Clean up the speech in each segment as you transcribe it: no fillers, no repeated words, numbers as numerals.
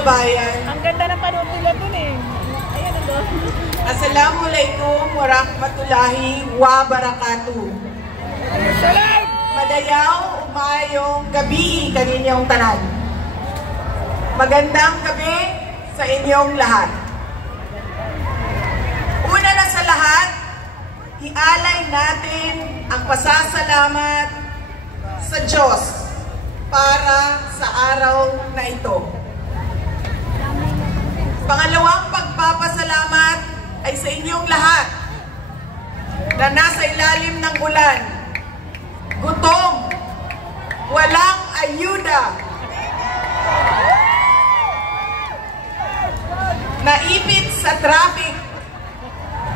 kababayan. Ang ganda ng panood nila dun eh. Ayan ang doon. Assalamualaikum warahmatullahi wabarakatuh. Salam! Madayaw, umayong gabi kaninyong tanan. Magandang gabi sa inyong lahat. Una na sa lahat, ialay natin ang pasasalamat sa Diyos para sa araw na ito. Pangalawang pagpapasalamat ay sa inyong lahat na nasa ilalim ng ulan, gutom, walang ayuda, naipit sa traffic,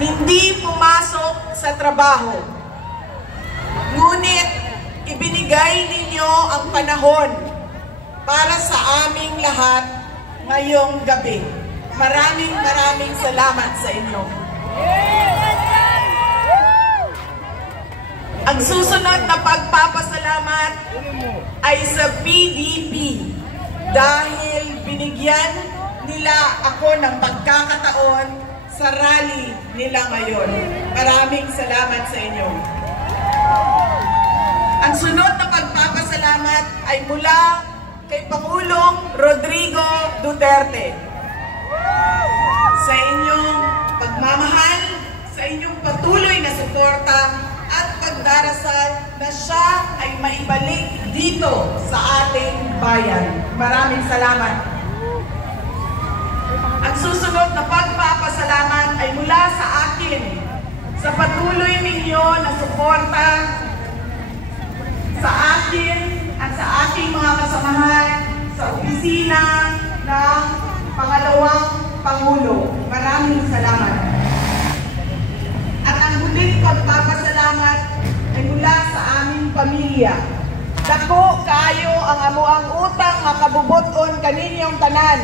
hindi pumasok sa trabaho. Ngunit ibinigay ninyo ang panahon para sa aming lahat ngayong gabi. Maraming salamat sa inyo. Ang susunod na pagpapasalamat ay sa PDP dahil binigyan nila ako ng pagkakataon sa rally nila ngayon. Maraming salamat sa inyo. Ang sunod na pagpapasalamat ay mula kay Pangulong Rodrigo Duterte. Sa inyong pagmamahal, sa inyong patuloy na suporta at pagdarasal na siya ay maibalik dito sa ating bayan. Maraming salamat. Ang susunod na pagpapasalamat ay mula sa akin, sa patuloy ninyo na suporta sa akin at sa aking mga kasamahan sa opisina ng Pangalawang Pangulo. Maraming salamat. At ang huling pagpapasalamat ay mula sa aming pamilya. Dako kayo ang amuang utang makabubuton kaninyong tanan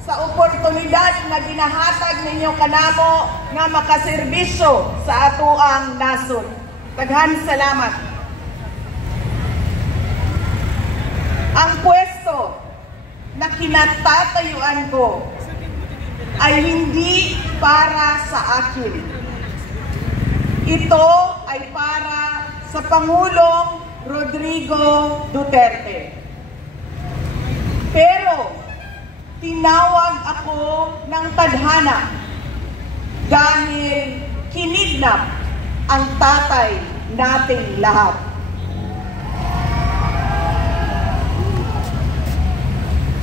sa oportunidad na ginahatag ninyo kanamo nga makaserbisyo sa atuang nasod. Daghan salamat. Ang pwesto na kinatatayuan ko ay hindi para sa akin. Ito ay para sa Pangulong Rodrigo Duterte. Pero tinawag ako ng tadhana dahil kinidnap ang tatay nating lahat.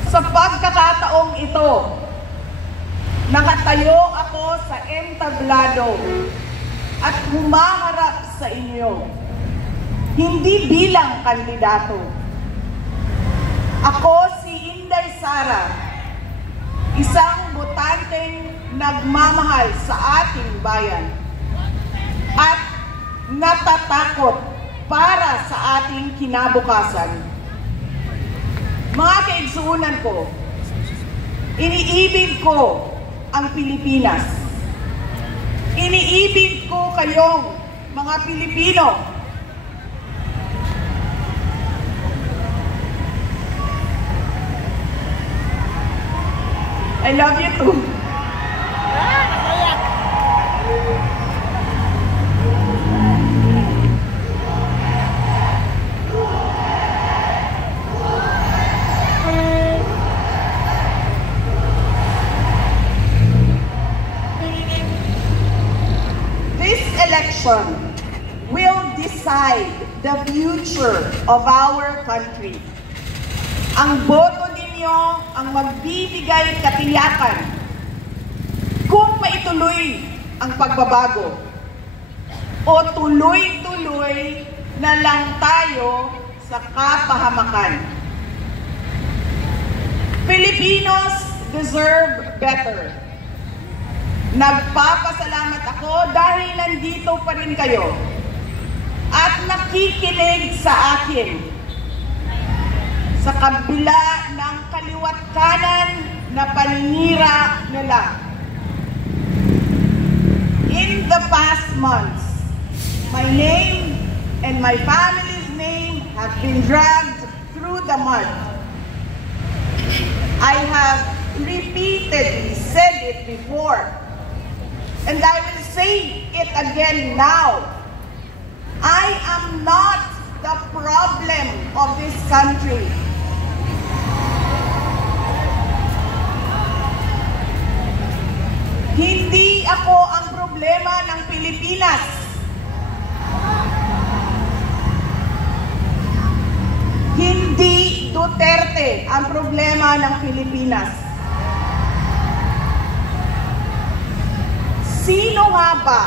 Sa pagkakataong ito, nakatayo ako sa entablado at humaharap sa inyo, hindi bilang kandidato. Ako si Inday Sara, isang botanteng nagmamahal sa ating bayan at natatakot para sa ating kinabukasan. Mga kaigsuunan ko, iniibig ko ang Pilipinas. Iniibig ko kayong mga Pilipino. I love you too. Election will decide the future of our country. Ang boto ninyo ang magbibigay katiyakan kung maituloy ang pagbabago o tuloy-tuloy na lang tayo sa kapahamakan. Filipinos deserve better. Nagpapasalamat ako dahil nandito pa rin kayo at nakikinig sa akin sa kabila ng kaliwat kanan na paninira nila. In the past months, my name and my family's name have been dragged through the mud. I have repeatedly said it before, and I will say it again now. I am not the problem of this country. Hindi ako ang problema ng Pilipinas. Hindi Duterte ang problema ng Pilipinas. Sino nga ba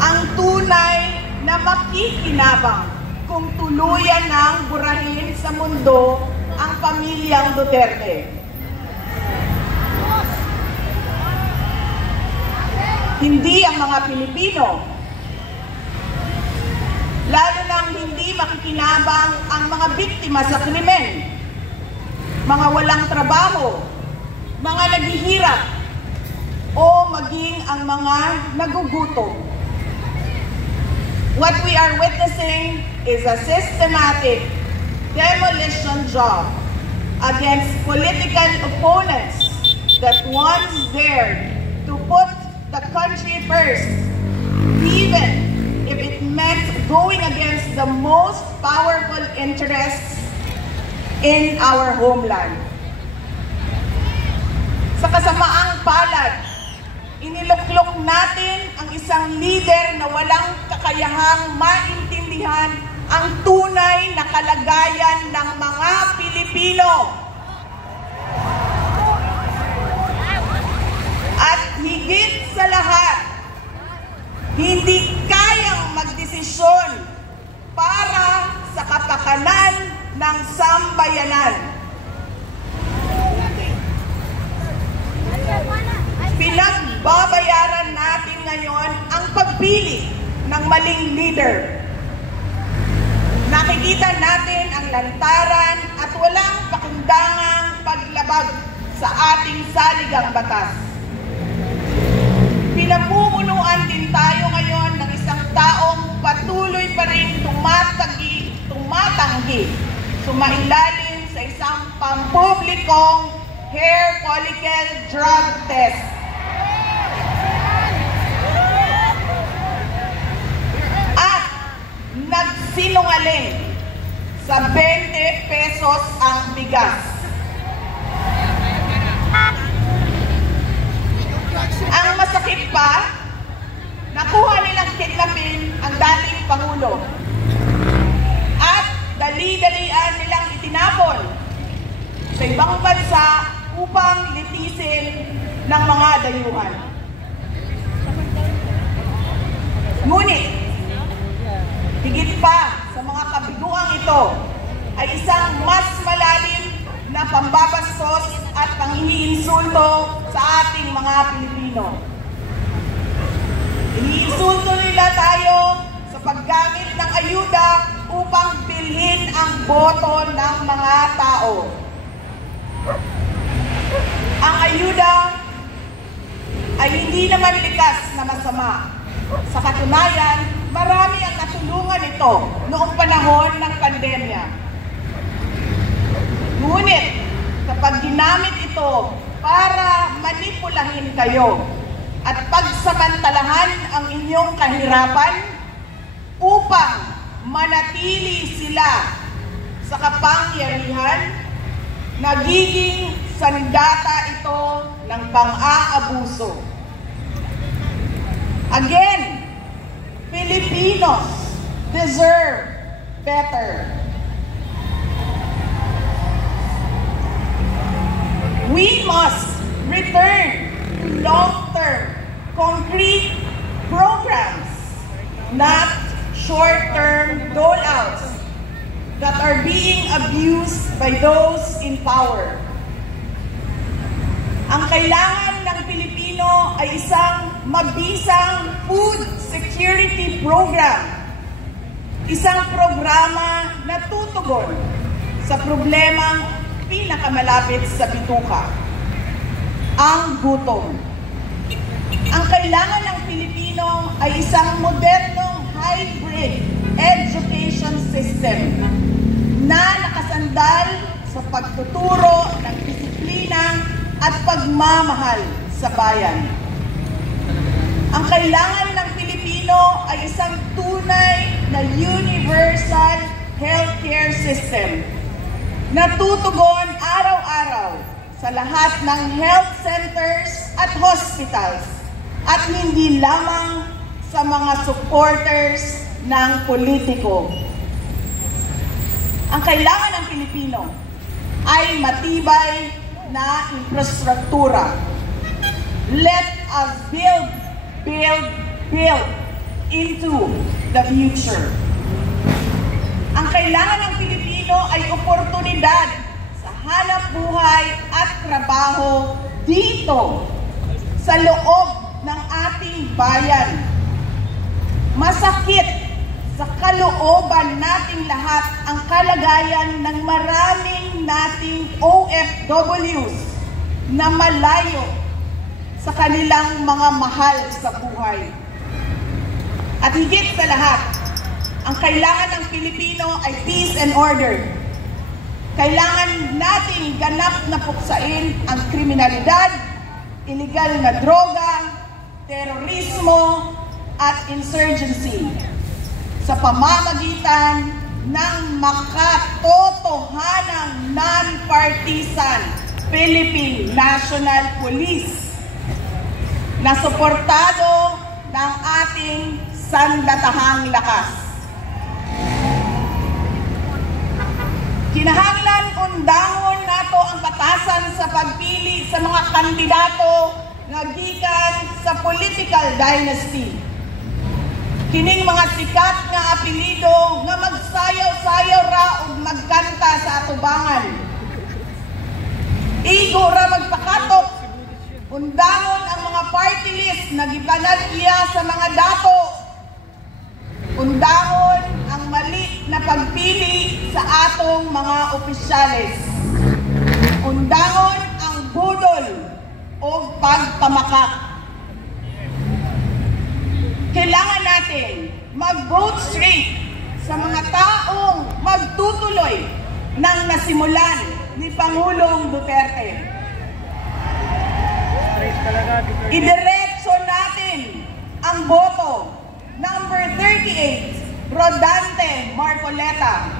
ang tunay na makikinabang kung tuluyan ng burahin sa mundo ang pamilyang Duterte? Hindi ang mga Pilipino. Lalo nang hindi makikinabang ang mga biktima sa krimen, mga walang trabaho, mga naghihirap, o maging ang mga nagugutom. What we are witnessing is a systematic demolition job against political opponents that once dared to put the country first, even if it meant going against the most powerful interests in our homeland. Sa kasamaang palad, iniluklok natin ang isang leader na walang kakayahang maintindihan ang tunay na kalagayan ng mga Pilipino. At higit sa lahat, hindi kayang magdesisyon para sa kapakanan ng sambayanan. Pinagbabayaran natin ngayon ang pagpili ng maling leader. Nakikita natin ang lantaran at walang pakundangang paglabag sa ating saligang batas. Pinamumunuan din tayo ngayon ng isang taong patuloy pa rin tumatanggi, sumailalim sa isang pampublikong hair follicle drug test. At nagsinungaling sa 20 pesos ang bigas. Ang masakit pa, nakuha nilang kidnapin ang dating Pangulo. At dali-dalian nilang itinapon sa ibang bansa upang litisin ng mga dayuhan. Ngunit, higit pa sa mga kabiguang ito ay isang mas malalim na pambabastos at panghihinsulto sa ating mga Pilipino. Iniinsulto nila tayo sa paggamit ng ayuda upang bilhin ang boto ng mga tao. Ang ayuda ay hindi naman likas na masama. Sa katunayan, marami ang natulungan ito noong panahon ng pandemya. Ngunit, kapag ginamit ito para manipulahin kayo at pagsamantalahan ang inyong kahirapan upang manatili sila sa kapangyarihan, nagiging sandata ito ng pang-aabuso. Again, Filipinos deserve better. We must return to long-term, concrete programs, not short-term dole-outs that are being abused by those in power. Ang kailangan ng Pilipino ay isang mabisang food security program. Isang programa na tutugon sa problemang pinakamalapit sa bituka, ang gutom. Ang kailangan ng Pilipino ay isang modernong hybrid education system na nakasandal sa pagtuturo ng pagmamahal sa bayan. Ang kailangan ng Pilipino ay isang tunay na universal healthcare system na tutugon araw-araw sa lahat ng health centers at hospitals at hindi lamang sa mga supporters ng politiko. Ang kailangan ng Pilipino ay matibay na infrastruktura. Let us build into the future. Ang kailangan ng Pilipino ay oportunidad sa hanap buhay at trabaho dito sa loob ng ating bayan. Masakit sa kalooban nating lahat ang kalagayan ng maraming nating OFWs na malayo sa kanilang mga mahal sa buhay. At higit sa lahat, ang kailangan ng Pilipino ay peace and order. Kailangan nating ganap na puksain ang kriminalidad, illegal na droga, terorismo, at insurgency sa pamamagitan ng makatotohanang non-partisan Philippine National Police na suportado ng ating sandatahang lakas. Kinahanglan undahon nato ang batasan sa pagpili sa mga kandidato nga gikan sa political dynasty. Kining mga sikat nga apelido nga magsayaw-sayaw ra ug magkanta sa atubangan. Igo ra magpakatok, undahon ang mga party list na gibanag iya sa mga dato. Undahon ang mali na pagpili sa atong mga opisyales. Undahon ang budol o pagpamakak. Kailangan natin mag-vote straight sa mga taong magtutuloy ng nasimulan ni Pangulong Duterte. Idiretso natin ang boto. Number 38, Rodante Marcoleta.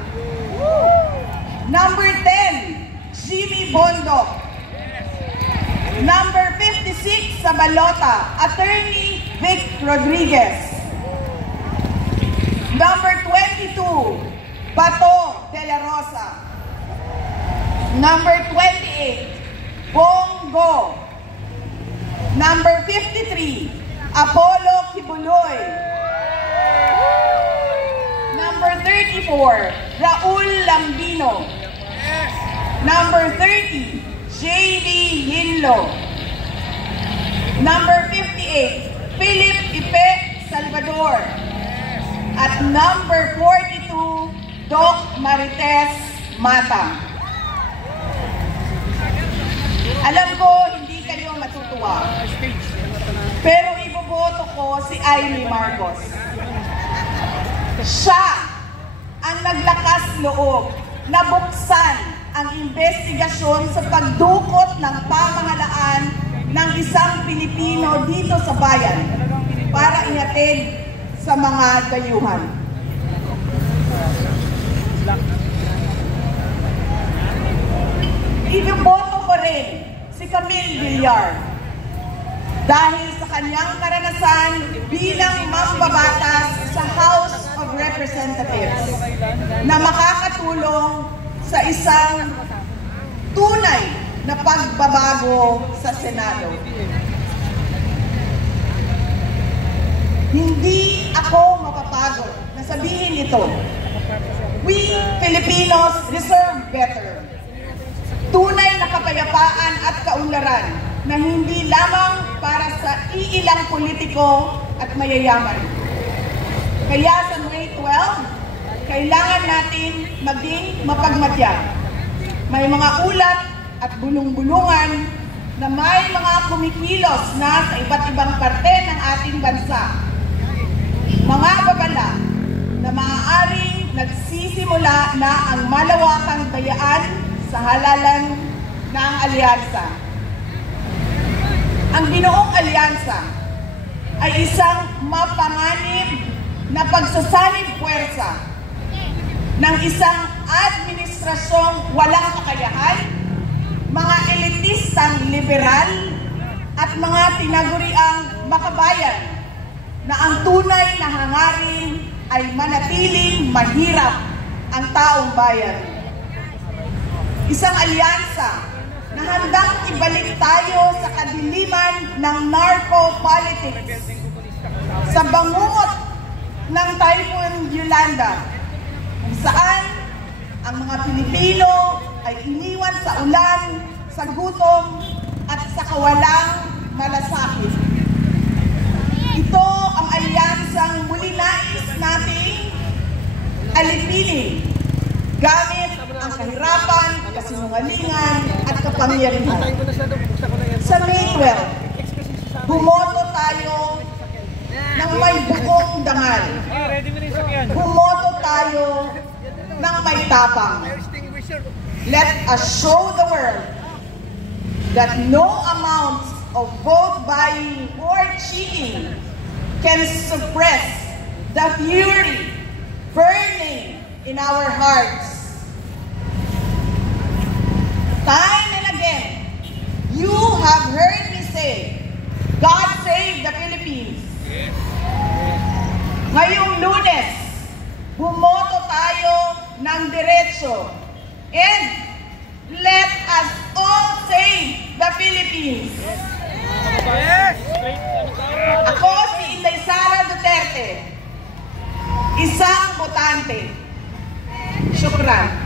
Number 10, Jimmy Bondoc. Number 56 sa balota, Attorney Vic Rodriguez. Number 22, Bato de la Rosa. Number 28, Bongo. Number 53, Apollo Kibuloy. Number 34, Raul Lambino. Number 30, J.D. Yinlo. Number 58, Philip Ipe Salvador. At number 42, Doc Marites Mata. Alam ko, hindi kayo matutuwa. Pero iboboto ko si Amy Marcos. Siya ang naglakas loob na buksan ang investigasyon sa pagdukot ng pamahalaan ng isang Pilipino dito sa bayan para ihatid sa mga dayuhan. Iboboto ko rin si Camille Villar dahil sa kanyang karanasan bilang mambabatas sa House of Representatives na makakatulong sa isang tunay na pagbabago sa Senado. Hindi ako mapapagod na sabihin ito. We Filipinos deserve better. Tunay na kapayapaan at kaunlaran na hindi lamang para sa iilang politiko at mayayaman. Kaya sa May 12, kailangan natin maging mapagmatya. May mga ulat at bulong-bulungan na may mga kumikilos na sa iba't ibang parte ng ating bansa. Mga babala na maaaring nagsisimula na ang malawakang dayaan sa halalan ng alyansa. Ang Binoong Alyansa ay isang mapanganib na pagsasanib puwersa ng isang administrasyong walang kakayahan, mga elitistang liberal, at mga tinaguriang makabayan na ang tunay na hangarin ay manatiling mahirap ang taong bayan. Isang alyansa na handang ibalik tayo sa kadiliman ng narco-politics, sa bangungot ng Typhoon Yolanda, kung saan ang mga Pilipino ay iniwan sa ulan, sa gutom, at sa kawalang malasakit. Ito ang alyansang muli nais nating alipinin gamit ang kahirapan, kasinungalingan, at kapangyarihan. Sa May 12, bumoto tayo ng may buong dangal. Bumoto tayo ng may tapang. Let us show the world that no amount of vote buying or cheating can suppress the fury burning in our hearts. Time and again, you have heard me say, God save the Philippines. Ngayong Lunes, bumoto tayo ng diretso. And let us all save the Philippines. Ako si Inday Sara Duterte, isang botante. Syukran.